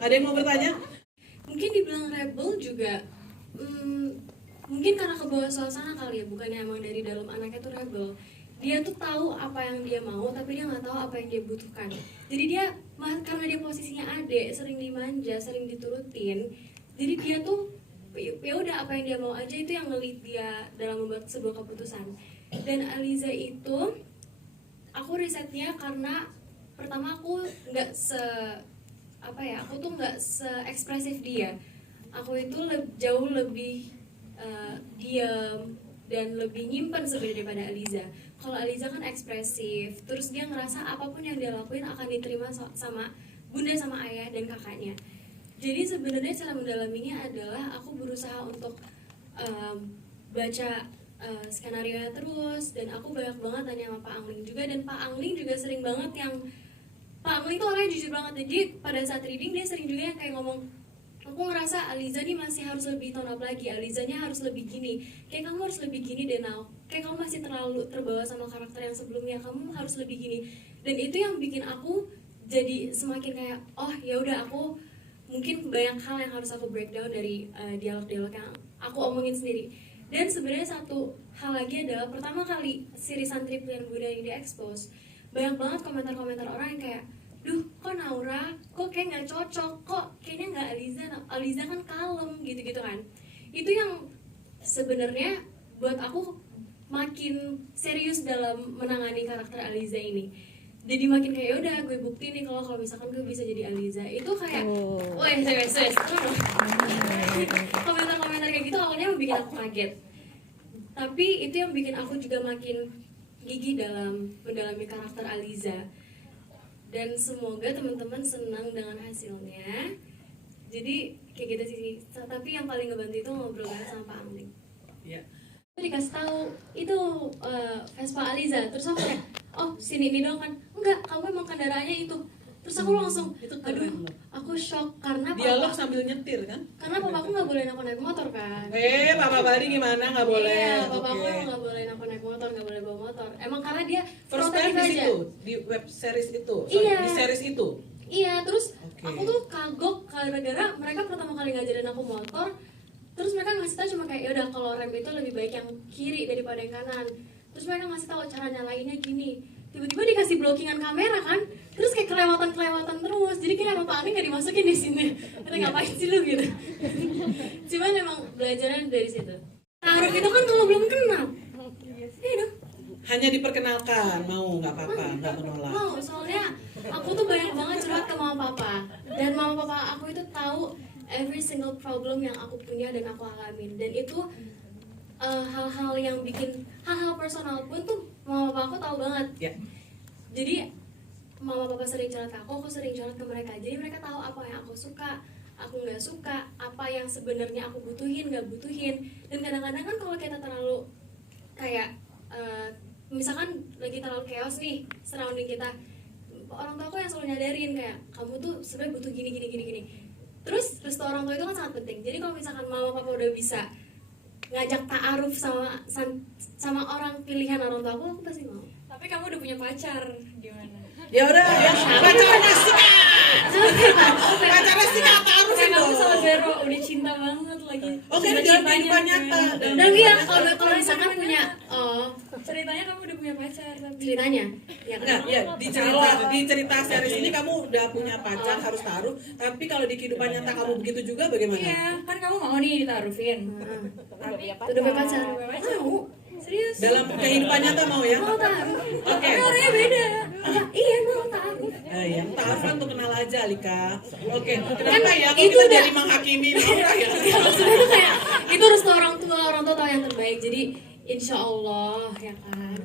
Ada yang mau bertanya? Mungkin dibilang rebel juga mungkin karena kebawa suasana kali ya, bukannya emang dari dalam anaknya tuh rebel. Dia tuh tahu apa yang dia mau tapi dia nggak tahu apa yang dia butuhkan. Jadi dia karena dia posisinya adik, sering dimanja, sering diturutin, jadi dia tuh ya udah apa yang dia mau aja itu yang ngelit dia dalam membuat sebuah keputusan. Dan Aliza itu aku risetnya karena pertama aku nggak aku tuh nggak se-ekspresif dia. Aku itu jauh lebih diam dan lebih nyimpen sebenarnya daripada Aliza. Kalau Aliza kan ekspresif, terus dia ngerasa apapun yang dia lakuin akan diterima sama bunda, sama ayah dan kakaknya. Jadi sebenarnya cara mendalaminya adalah aku berusaha untuk baca skenario terus, dan aku banyak banget tanya sama Pak Angling juga, dan Pak Angling juga sering banget yang Pak Angling tuh orangnya jujur banget. Jadi pada saat reading dia sering juga yang kayak ngomong, aku ngerasa Aliza nih masih harus lebih tone up lagi, Alizanya harus lebih gini, kayak kamu harus lebih gini deh Nau, kayak kamu masih terlalu terbawa sama karakter yang sebelumnya, kamu harus lebih gini. Dan itu yang bikin aku jadi semakin kayak oh ya udah, aku mungkin banyak hal yang harus aku breakdown dari dialog-dialog yang aku omongin sendiri. Dan sebenarnya satu hal lagi adalah pertama kali series Santri Pilihan Bunda ini di-expose, banyak banget komentar-komentar orang yang kayak, duh kok Naura, kok kayak nggak cocok, kok kayaknya nggak Aliza, Aliza kan kalem gitu-gitu kan. Itu yang sebenarnya buat aku makin serius dalam menangani karakter Aliza ini. Jadi makin kayak udah gue bukti nih kalau misalkan gue bisa jadi Aliza. Itu kayak wes komentar-komentar kayak gitu awalnya bikin aku kaget, tapi itu yang bikin aku juga makin gigih dalam mendalami karakter Aliza. Dan semoga teman-teman senang dengan hasilnya. Jadi kayak gitu sih. Tapi yang paling ngebantu itu ngobrol sama Pak Angling. Iya. Dikasih tahu itu Vespa Aliza, terus aku kayak oh sini ini dong kan, enggak kamu emang kendaraannya itu. Terus aku langsung itu aduh, aku shock karena dialog sambil nyetir kan? Karena papaku nggak boleh aku naik motor kan. Papa Bali gimana nggak boleh? Iya, papaku nggak boleh aku naik motor, nggak boleh bawa motor. Emang karena dia first time di situ, di web series itu, iya. Di series itu. Iya, terus aku tuh kagok gara-gara mereka pertama kali ngajarin aku motor. Terus mereka ngasih tahu cuma kayak yaudah kalau rem itu lebih baik yang kiri daripada yang kanan. Terus mereka ngasih tahu cara nyalainnya gini. Tiba-tiba dikasih blockingan kamera kan, terus kayak kelewatan terus. Jadi kayak apa Pak Ani nggak dimasukin di sini. Kita ngapain sih lu gitu. Cuman emang belajarnya dari situ. Taruh itu kan kalau belum kenal. Iya dong. Hanya diperkenalkan, mau nggak apa-apa, nggak menolak. Mau, soalnya aku tuh banyak banget curhat ke mama papa, dan mama papa aku itu tahu every single problem yang aku punya dan aku alamin. Dan itu hal-hal yang bikin hal-hal personal pun tuh mama papa aku tahu banget. Ya. Jadi mama papa sering curhat ke aku sering curhat ke mereka. Jadi mereka tahu apa yang aku suka, aku nggak suka, apa yang sebenarnya aku butuhin, nggak butuhin. Dan kadang-kadang kan kalau kita terlalu kayak misalkan lagi terlalu chaos nih surrounding kita, orang tua aku yang selalu nyadarin kayak kamu tuh sebenarnya butuh gini. Terus restu orang tua itu kan sangat penting. Jadi kalau misalkan mama papa udah bisa ngajak ta'aruf sama orang pilihan orang tua aku pasti mau. Tapi kamu udah punya pacar, gimana? Ya udah, ya pacarnya sih pacarnya sih ta'arufin dong. Kamu sama Zero udah cinta banget lagi. Oke, dalam kehidupan nyata. Dan iya kalau misalkan punya ceritanya kamu udah punya pacar tapi ceritanya ya enggak, ya di cerita series ini kamu udah punya pacar, harus taruh. Tapi kalau di kehidupan nyata kamu begitu juga bagaimana? iya, kan kamu mau nih ditaruhin. Tapi udah punya pacar. Mau. Serius? Dalam kehidupan nyata mau ya? Mau taruh. Oke. Tapi orangnya beda. Iya mau taruh. Ya, taruh kan untuk kenal aja, Alika. Oke, kenapa Kan ya? Kok itu kita udah- jadi menghakimi Naura ya? Maksudnya tuh kayak itu restu orang tua tahu yang terbaik. Jadi insya Allah ya kan.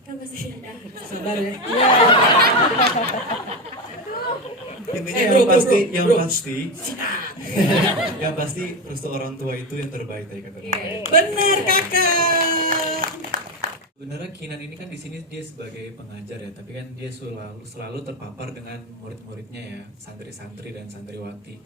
Kan pasti ada. Sabar ya. Intinya yang pasti restu orang tua itu yang terbaik tadi kata. Benar kakak. Sebenarnya Kinan ini kan di sini dia sebagai pengajar ya, tapi kan dia selalu terpapar dengan murid-muridnya ya, santri-santri dan santriwati.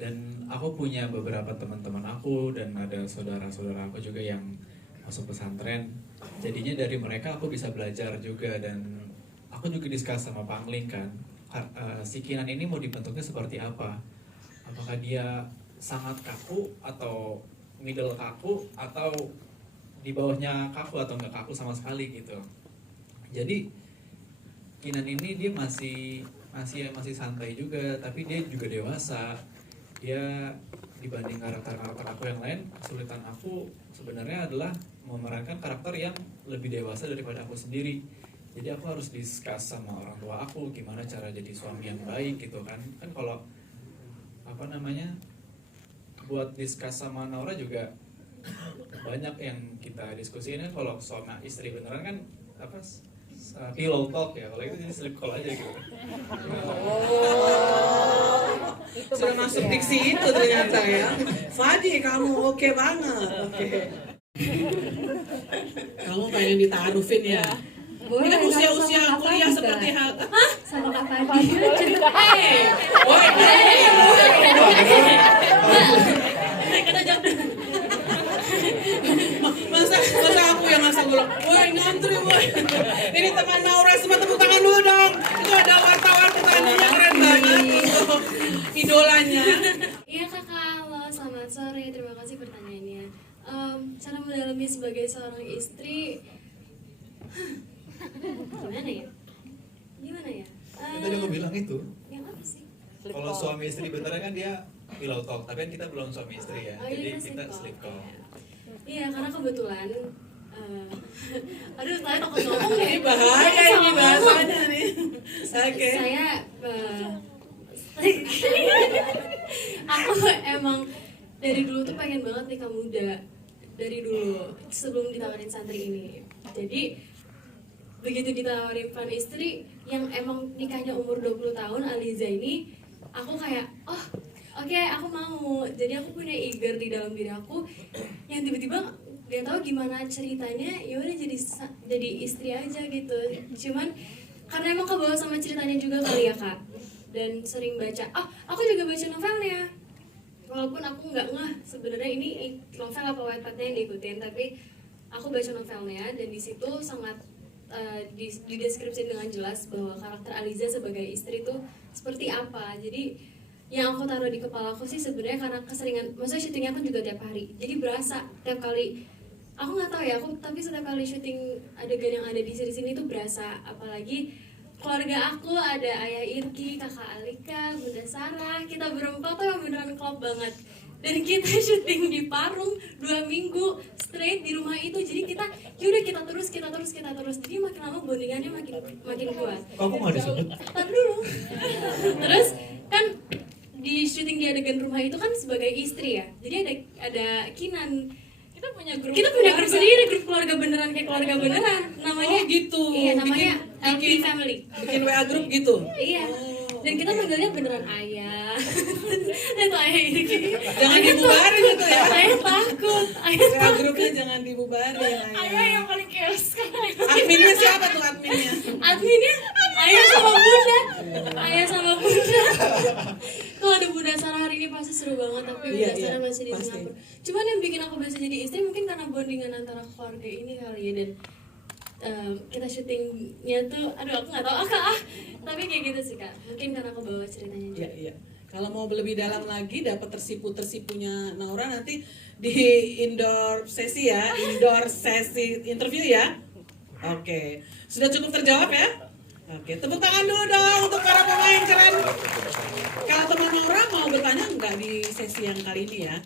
Dan aku punya beberapa teman-teman aku dan ada saudara-saudara aku juga yang masuk pesantren. Jadinya dari mereka aku bisa belajar juga, dan aku juga diskus sama Pak Angling kan, si Kinan ini mau dibentuknya seperti apa. apakah dia sangat kaku atau middle kaku atau di bawahnya kaku atau nggak kaku sama sekali gitu. Jadi Kinan ini dia masih santai juga, tapi dia juga dewasa. Dia dibanding karakter-karakter aku yang lain, kesulitan aku sebenarnya adalah memerankan karakter yang lebih dewasa daripada aku sendiri. Jadi aku harus discuss sama orang tua aku gimana cara jadi suami yang baik gitu kan. Kan kalau buat discuss sama Naura juga banyak yang kita diskusiin kan. Kalau suami istri beneran kan pillow talk ya, kalau itu jadi sleep call aja gitu. Sudah masuk diksi itu ternyata ya. Fadi, kamu oke banget. Oke. Kamu pengen ditaruhin ya? Ini kan usia-usia kuliah seperti hal. Sama Kak Fadi. Kita jawab dulu. Masa aku yang langsung bilang, woi ngantri woi. Ini teman Naura, semua tepuk tangan dulu dong. Itu ada wartawan pertanyaannya keren banget untuk idolanya. Iya kakak, halo selamat sore, terima kasih pertanyaannya. Cara mendalami sebagai seorang istri, gimana ya? Tadi aku bilang itu. Yang apa sih? Kalau suami istri beneran kan dia pillow talk, tapi kan kita belum suami istri ya. Oh, Jadi iya, kita sleep sleep call. Iya, karena kebetulan aduh, saya takut ngomong deh. Ini bahaya ini bahasanya nih. Oke. Saya aku emang dari dulu tuh pengen banget nikah muda. Dari dulu, sebelum ditawarin santri ini. Jadi begitu ditawarin plan istri yang emang nikahnya umur 20 tahun Aliza ini, aku kayak oke, aku mau. Jadi aku punya eager di dalam diri aku yang tiba-tiba gak tahu gimana ceritanya, ya udah jadi istri aja gitu. Cuman karena emang kebawa sama ceritanya juga kali ya kak, dan sering baca. Aku juga baca novelnya, walaupun aku nggak ngeh sebenarnya ini novel apa Wattpad yang diikutin, tapi aku baca novelnya dan di situ sangat dideskripsi dengan jelas bahwa karakter Aliza sebagai istri itu seperti apa. Jadi yang aku taruh di kepala aku sih sebenarnya karena keseringan, maksudnya syutingnya aku juga tiap hari, jadi berasa tiap kali, aku nggak tahu ya, tapi setiap kali syuting adegan yang ada di sini tuh berasa. Apalagi keluarga aku ada ayah Irki, kakak Alika, bunda Sarah, kita berempat tuh yang beneran klop banget. Dan kita syuting di Parung 2 minggu straight di rumah itu. Jadi kita terus. Jadi makin lama bondingannya makin kuat. Kok aku nggak disebut? Tar dulu. Terus kan di syuting di adegan rumah itu kan sebagai istri ya. Jadi ada Kinan. Kita punya grup sendiri, grup keluarga beneran, kayak keluarga beneran. Namanya gitu. Iya, namanya LP bikin Family. Bikin WA grup gitu. Iya. Dan kita manggilnya beneran ayah. Itu ayah ini. Jangan dibubarin gitu ya. Ayah takut. WA grupnya jangan dibubarin. Ayah yang paling chaos sekarang. Adminnya siapa tuh adminnya? Adminnya ayah sama bunda. Kalau ada bunda Sarah hari ini pasti seru banget, tapi bunda Sarah masih di pasti. Singapura. Cuman yang bikin aku bisa jadi istri mungkin karena bondingan antara keluarga ini kali ya. Dan kita syutingnya tuh, aduh aku nggak tahu tapi kayak gitu sih kak, mungkin karena aku bawa ceritanya juga. Iya. Kalau mau lebih dalam lagi, dapat tersipunya Naura nanti di indoor sesi interview ya. Oke, sudah cukup terjawab ya. Oke, tepuk tangan dulu dong untuk para pemain keren. Kalau teman Naura mau bertanya nggak di sesi yang kali ini ya?